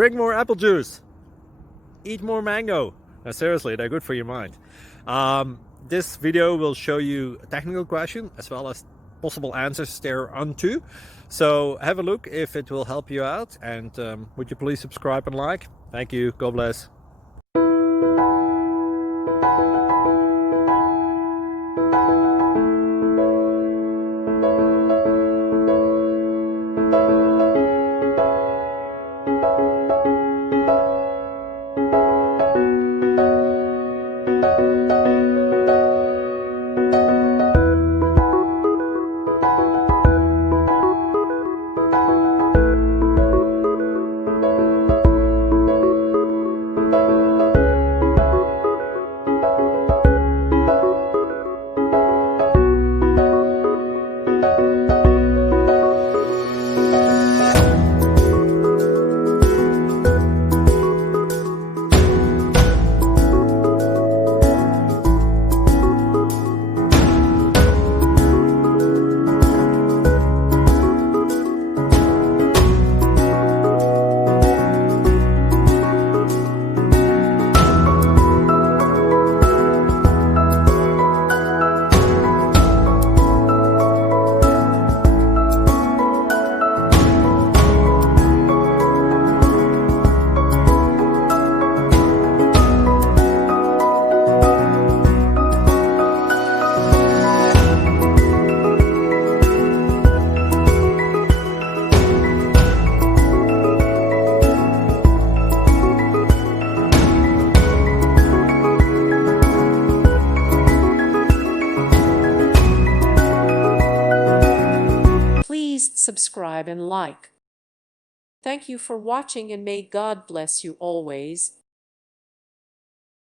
Drink more apple juice. Eat more mango. No, seriously, they're good for your mind. This video will show you a technical question as well as possible answers thereunto. So have a look if it will help you out, and would you please subscribe and like? Thank you. God bless. Please subscribe and like. Thank you for watching, and may God bless you always.